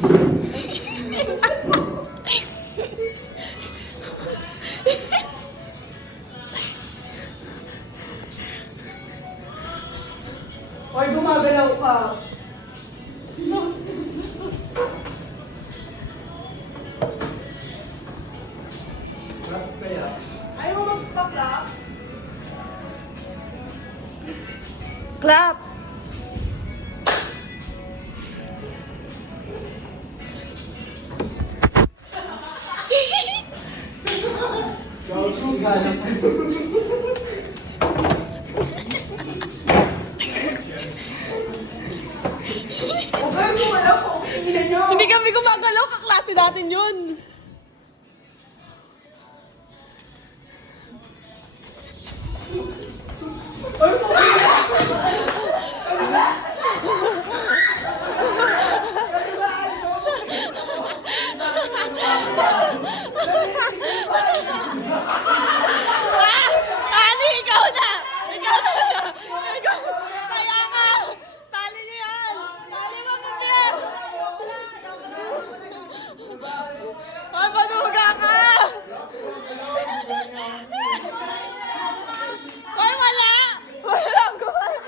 Oy, gumagalaw ka. Ayaw mo magpa-clap? Clap! Hindi kami gumagalaw, kaklase natin yun. Ali, ikaw na! Ikaw na! Ikaw! Kaya ka! Tali niyo yan! Tali mo mo yan! Ay, panuga ka! Ay, wala! Wala ang gumala!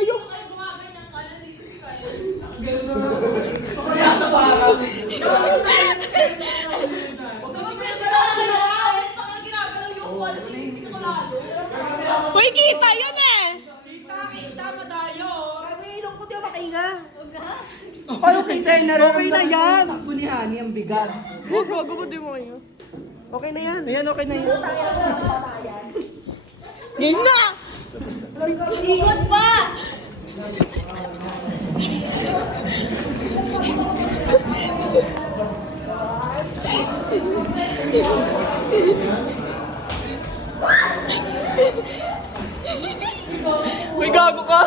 Ayaw! Uy, kita yun eh! Kita mo tayo. Ano ilong ko di ba makainga? Paano kita yun? Okay na yan. Takbo ni Hani, ang bigat. Huwag, mo di mo kayo. Okay na yan. Ayan, okay na yan. Game na! Ikot pa! May gago ka!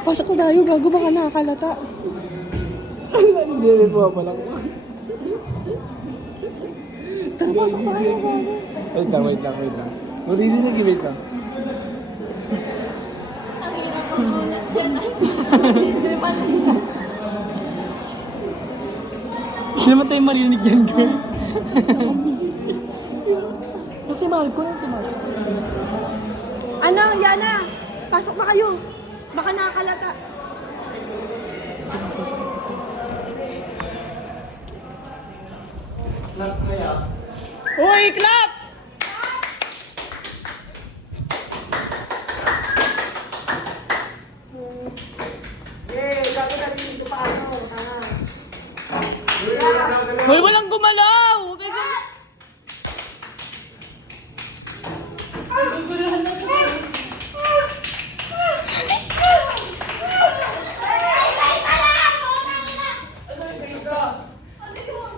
Pasok na tayo, gago baka nakakalata. Hindi rin mo pa lang. Tara, pasok tayo, gago. Wait lang. Marili na, wait lang. Ang hirap ang unat dyan ay Hindi naman tayo marinig yan, girl. Kasi mahal ko lang si Max. Ano, Yana? Pasok na kayo. Baka nakakalata. Uy, clap! Hoy, walang gumalaw!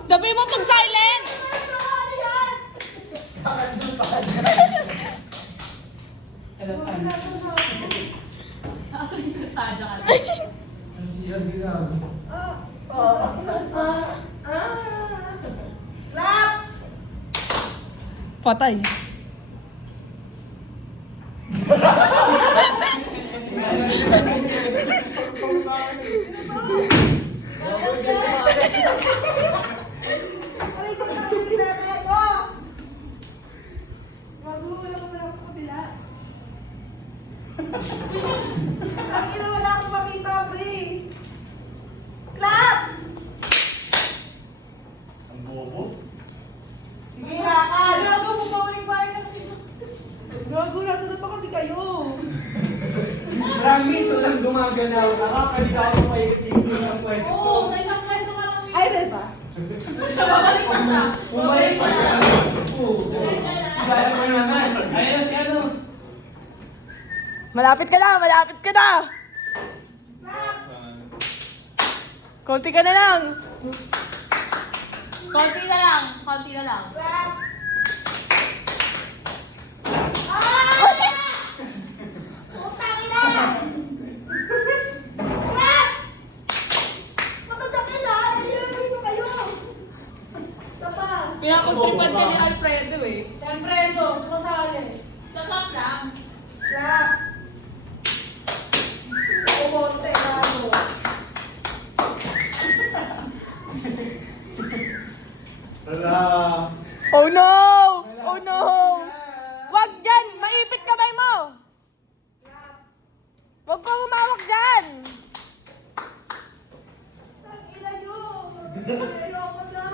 Sabi mo pag silent! Patay. wala akong makita, pre. Clap! Ang bobo. Hirakan! Gago, nasa na pa kasi kayo? Promise, walang gumagalaw. Nakakaligaw ko may TV ng pwesto. Oo, sa isang pwesto Bumalik pa siya. Gaya mo naman. Ayun si ano. Malapit ka na, malapit ka na. Konti ka na lang. Konti na lang. Konti na lang. Putang ina! Crap! Matasakin na! Nahihirap dito kayo! Tapa! Pinapagtripan ka ni Alfredo eh. Siyempre ito, sumasali. Sa shop lang. Crap! Kumonte na ako. Oh no! Oh no! Wag dyan! Maipit kamay mo! Wag ka humawak dyan! Tang ina nyo! Ayoko na!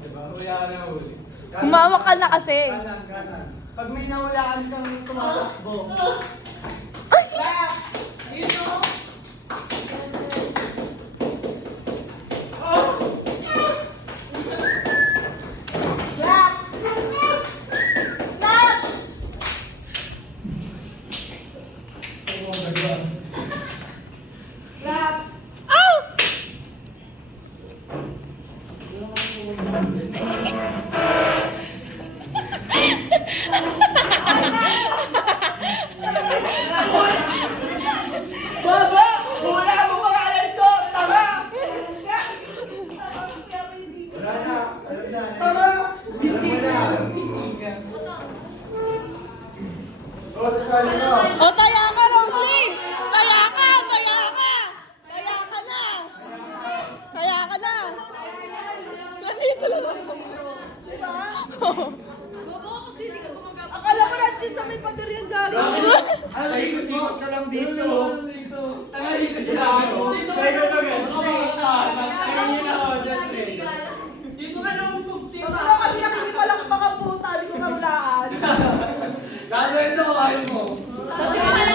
Diba? Wala ka na huli. Humawak ka na kasi. Kanan, kanan. Pag may nahulaan kang tumatakbo. Ayun o. Crap! Crap! Crap! Baba! Wala mo pangalan ko! Tama! Tama! Hindi na! O, taya ka, Rosalie! Taya ka! Taya ka! Taya ka na! Taya ka na! Nandito lang ako. Bobo kasi hindi ka gumagapos. Akala ko natin sa may pader yung gagawin. Ikot-ikot ka lang dito. Tanga dito sila ako. Dito ka na ganito. Ayun yun ako, syempre. Dito ka na umugti. Ano kasi nakikipalak mga puta, hindi ko nahulaan. Gagawin sa kayo mo. Sabi ka na